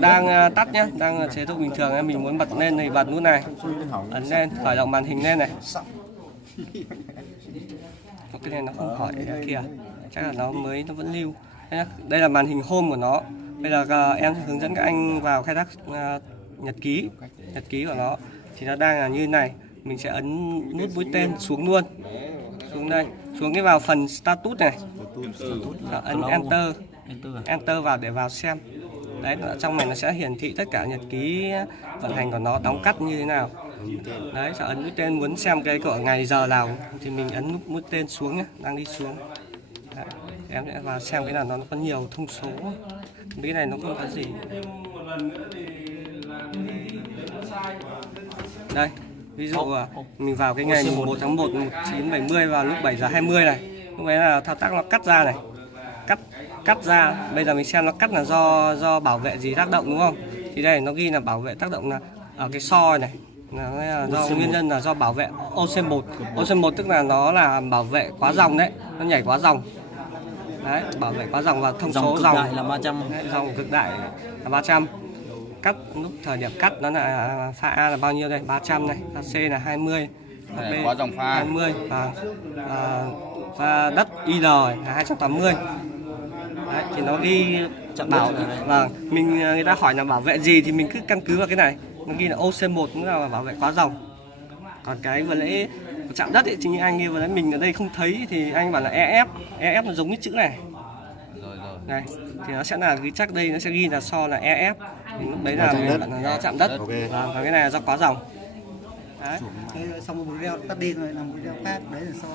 Đang tắt nhá, đang chế độ bình thường, mình muốn bật lên thì bật nút này, ấn lên khởi động màn hình lên này. Cái này nó không khỏi kìa, chắc là nó vẫn lưu. Đây là màn hình home của nó. Bây giờ em sẽ hướng dẫn các anh vào khai thác nhật ký của nó. Thì nó đang là như này, mình sẽ ấn nút mũi tên xuống luôn, xuống đây, xuống cái vào phần status này, ấn enter vào để vào xem. Đấy, ở trong này nó sẽ hiển thị tất cả nhật ký vận hành của nó, đóng cắt như thế nào. Đấy, sẽ ấn mũi tên, muốn xem cái của ngày giờ nào thì mình ấn nút mũi tên xuống nhé, đang đi xuống. Đấy, em sẽ vào xem cái nào nó có nhiều thông số. Cái này nó không có gì. Đây, ví dụ mình vào cái ngày 1 tháng 1 1970 vào lúc 7 giờ 20 này. Lúc đấy là thao tác nó cắt ra này. Cắt ra, bây giờ mình xem nó cắt là do bảo vệ gì tác động đúng không? Thì đây nó ghi là bảo vệ tác động là ở cái soi này. Là do nguyên nhân là do bảo vệ OC1. OC1 tức là nó là bảo vệ quá dòng đấy, nó nhảy quá dòng. Đấy, bảo vệ quá dòng và thông số dòng đại là 300. Dòng cực đại là 300. Cắt lúc thời điểm cắt nó là pha A là bao nhiêu đây? 300 này, pha C là 20. Pha B quá dòng pha 20 và pha đất IL là 280. Đấy, thì nó ghi bảo người ta hỏi là bảo vệ gì thì mình cứ căn cứ vào cái này. Nó ghi là OC1 cũng là bảo vệ quá dòng. Còn cái vừa nãy chạm đất ấy, chính như anh như vừa nãy mình ở đây không thấy thì anh bảo là EF nó giống cái chữ này. Này, thì nó sẽ là ghi chắc đây nó sẽ ghi là so là EF. Thì lúc đấy là do chạm đất. Và cái này là do quá dòng. Đấy. Xong một video tắt đi rồi làm video khác đấy là so